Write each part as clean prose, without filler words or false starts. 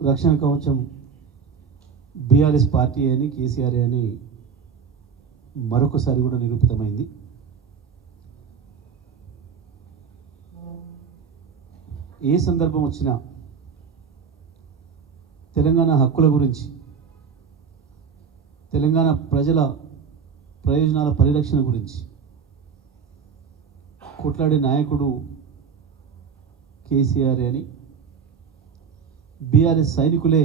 రక్షణ కవచం BRS party అని కేసీఆర్ అని మరొకసారి కూడా నిరూపితమైంది. ఏ సందర్భం వచ్చినా తెలంగాణ హక్కుల గురించి, తెలంగాణ ప్రజల ప్రయోజనాల పరిరక్షణ గురించి కొట్లాడే నాయకుడు కేసీఆర్ అని, బీఆర్ఎస్ సైనికులే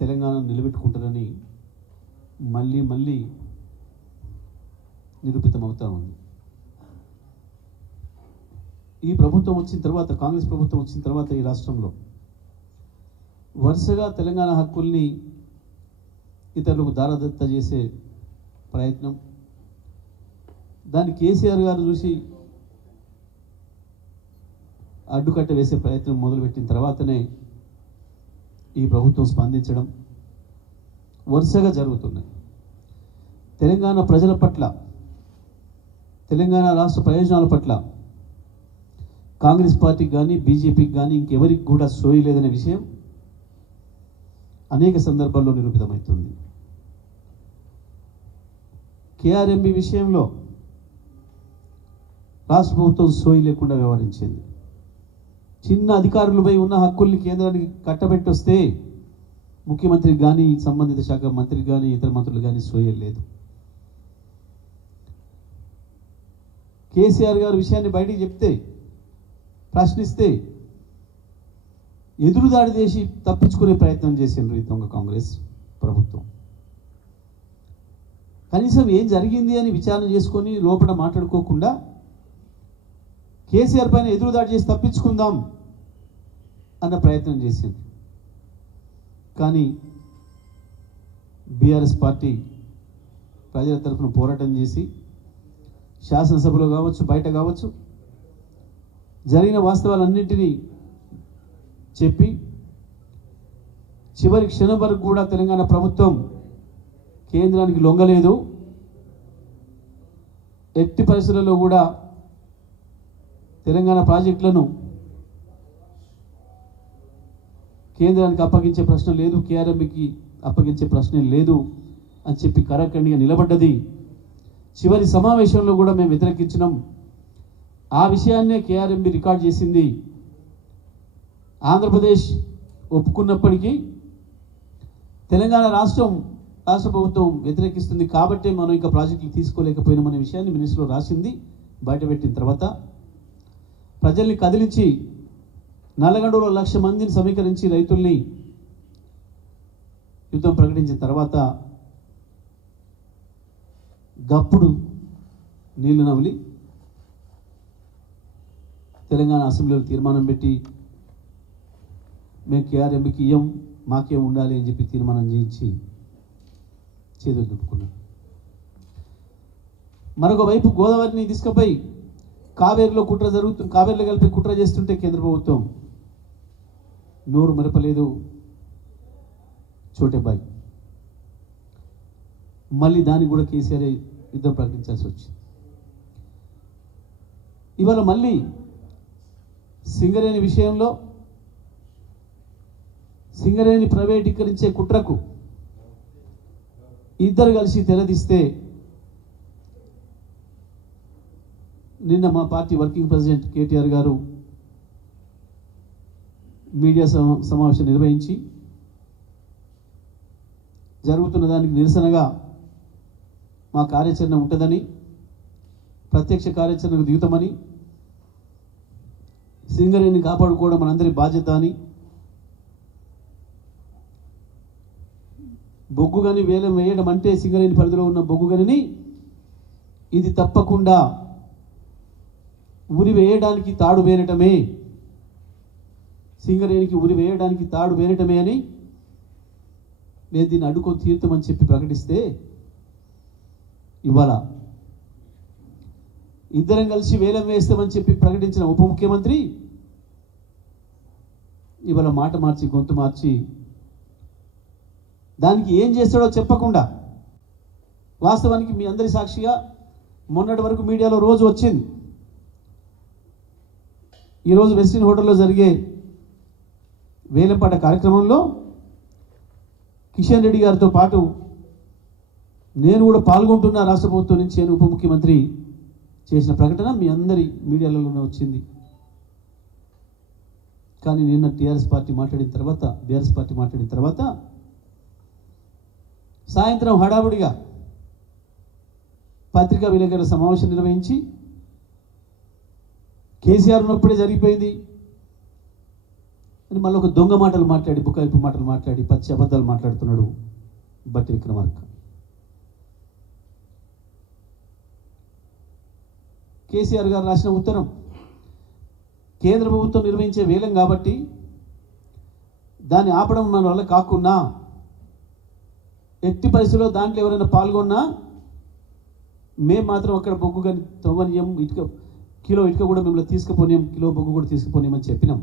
తెలంగాణ నిలబెట్టుకుంటారని మళ్ళీ మళ్ళీ నిరూపితమవుతా ఉంది. ఈ ప్రభుత్వం వచ్చిన తర్వాత, కాంగ్రెస్ ప్రభుత్వం వచ్చిన తర్వాత ఈ రాష్ట్రంలో వరుసగా తెలంగాణ హక్కుల్ని ఇతరులకు దారదత్త చేసే ప్రయత్నం, దాన్ని కేసీఆర్ గారు చూసి అడ్డుకట్ట వేసే ప్రయత్నం మొదలుపెట్టిన తర్వాతనే ఈ ప్రభుత్వం స్పందించడం వరుసగా జరుగుతున్నాయి. తెలంగాణ ప్రజల పట్ల, తెలంగాణ రాష్ట్ర ప్రయోజనాల పట్ల కాంగ్రెస్ పార్టీకి కానీ బీజేపీకి కానీ ఇంకెవరికి కూడా సోయి లేదనే విషయం అనేక సందర్భాల్లో నిరూపితమవుతుంది. కేఆర్ఎంబీ విషయంలో రాష్ట్ర ప్రభుత్వం సోయి లేకుండా వ్యవహరించింది. చిన్న అధికారులపై ఉన్న హక్కుల్ని కేంద్రానికి కట్టబెట్టి వస్తే ముఖ్యమంత్రికి కానీ సంబంధిత శాఖ మంత్రికి కానీ ఇతర మంత్రులు కానీ సోయి లేదు. కేసీఆర్ గారు విషయాన్ని బయటికి చెప్తే, ప్రశ్నిస్తే ఎదురుదాడి చేసి తప్పించుకునే ప్రయత్నం చేసిండ్రు ఈ దొంగ కాంగ్రెస్ ప్రభుత్వం. కనీసం ఏం జరిగింది అని విచారణ చేసుకొని లోపల మాట్లాడుకోకుండా కేసీఆర్ పైన ఎదురుదాడి చేసి తప్పించుకుందాం అన్న ప్రయత్నం చేసిండ్రు. కానీ బీఆర్ఎస్ పార్టీ ప్రజల తరఫున పోరాటం చేసి శాసనసభలో కావచ్చు, బయట కావచ్చు, జరిగిన వాస్తవాలన్నింటినీ చెప్పి చివరి క్షణం వరకు కూడా తెలంగాణ ప్రభుత్వం కేంద్రానికి లొంగలేదు, ఎట్టి పరిస్థితుల్లో కూడా తెలంగాణ ప్రాజెక్టులను కేంద్రానికి అప్పగించే ప్రశ్న లేదు, కేఆర్ఎంబీకి అప్పగించే ప్రశ్న లేదు అని చెప్పి కరాఖండిగా నిలబడ్డది. చివరి సమావేశంలో కూడా మేము వ్యతిరేకించినాం. ఆ విషయాన్నే కేఆర్ఎంబీ రికార్డ్ చేసింది. ఆంధ్రప్రదేశ్ ఒప్పుకున్నప్పటికీ తెలంగాణ రాష్ట్ర ప్రభుత్వం వ్యతిరేకిస్తుంది కాబట్టి మనం ఇంకా ప్రాజెక్టులు తీసుకోలేకపోయినామనే విషయాన్ని మినిస్టర్లో రాసింది. బయటపెట్టిన తర్వాత ప్రజల్ని కదిలించి నల్లగొండలో 1,00,000 మందిని సమీకరించి రైతుల్ని యుద్ధం ప్రకటించిన తర్వాత గప్పుడు నీళ్లు నవ్వులి తెలంగాణ అసెంబ్లీలో తీర్మానం పెట్టి మేము కేఆర్ఎంబీకి ఇయ్యం, మాకేం ఉండాలి అని చెప్పి తీర్మానం చేయించి చేతులు దుప్పుకున్నాం. మరొక వైపు గోదావరిని తీసుకుపోయి కావేరిలో కుట్ర జరుగుతుంది, కావేరిలో కలిపి కుట్ర చేస్తుంటే కేంద్ర ప్రభుత్వం నోరు మెరపలేదు. చోటేబాయ్ మళ్ళీ దానికి కూడా కేసీఆర్ యుద్ధం ప్రకటించాల్సి వచ్చింది. ఇవాళ మళ్ళీ సింగరేణి విషయంలో సింగరేణి ప్రైవేటీకరించే కుట్రకు ఇద్దరు కలిసి తెరదీస్తే నిన్న మా పార్టీ వర్కింగ్ ప్రెసిడెంట్ కేటీఆర్ గారు మీడియా సమావేశం నిర్వహించి జరుగుతున్న దానికి నిరసనగా మా కార్యాచరణ ఉంటుందని, ప్రత్యక్ష కార్యాచరణకు దిగుతామని, సింగరేణిని కాపాడుకోవడం మనందరి బాధ్యత అని, బొగ్గు గని వేలం వేయడం అంటే సింగరేణి పరిధిలో ఉన్న బొగ్గు గనిని ఇది తప్పకుండా ఉరి వేయడానికి తాడు వేరటమే, సింగరేణికి ఉరి వేయడానికి తాడు వేరటమే అని మేము దీన్ని అడ్డుకొని తీరుతామని చెప్పి ప్రకటిస్తే, ఇవాళ ఇద్దరం కలిసి వేలం వేస్తామని చెప్పి ప్రకటించిన ఉప ముఖ్యమంత్రి ఇవాళ మాట మార్చి, గొంతు మార్చి దానికి ఏం చేస్తాడో చెప్పకుండా, వాస్తవానికి మీ అందరి సాక్షిగా మొన్నటి వరకు మీడియాలో రోజు వచ్చింది. ఈరోజు వెస్టిన్ హోటల్లో జరిగే వేలంపాట కార్యక్రమంలో కిషన్ రెడ్డి గారితో పాటు నేను కూడా పాల్గొంటున్నా రాష్ట్ర ప్రభుత్వం నుంచి అని ఉప ముఖ్యమంత్రి చేసిన ప్రకటన మీ అందరి మీడియాలలోనే వచ్చింది. కానీ నిన్న బీఆర్ఎస్ పార్టీ మాట్లాడిన తర్వాత సాయంత్రం హడావుడిగా పత్రికా విలేకరుల సమావేశం నిర్వహించి కేసీఆర్ ఉన్నప్పుడే జరిగిపోయింది అని మళ్ళీ ఒక దొంగ మాటలు మాట్లాడి బుకాయిపు మాటలు మాట్లాడి పచ్చి అబద్ధాలు మాట్లాడుతున్నాడు బట్టి విక్రమార్క. కేసీఆర్ గారు రాసిన ఉత్తరం కేంద్ర ప్రభుత్వం నిర్వహించే వేలం కాబట్టి దాన్ని ఆపడం మన వల్ల కాకుండా ఎట్టి పరిస్థితుల్లో దాంట్లో ఎవరైనా పాల్గొన్నా మేము మాత్రం అక్కడ బొగ్గు కానీ తవ్వనియం, కిలో ఇటుక కూడా మిమ్మల్ని తీసుకుపోనియం, కిలో బొగ్గు కూడా తీసుకుపోనియమని చెప్పినాం.